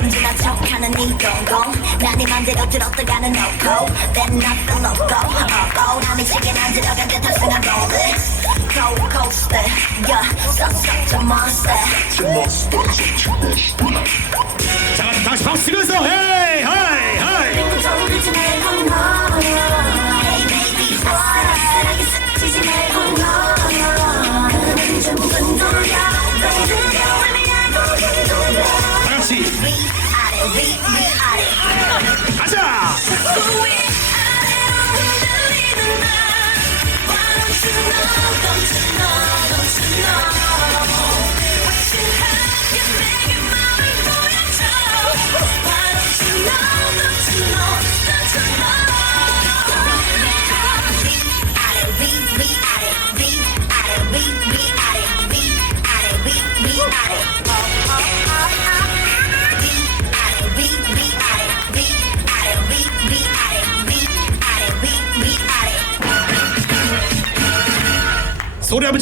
언제나 척하는 이 동공 난네 맘대로 들었다가는 no go Then nothing loco oh oh 나 미치게 만들어간 듯 탑승한 거울 Go coaster yeah suck suck the monster 자 다시 박수 치면서 가자 소리 한번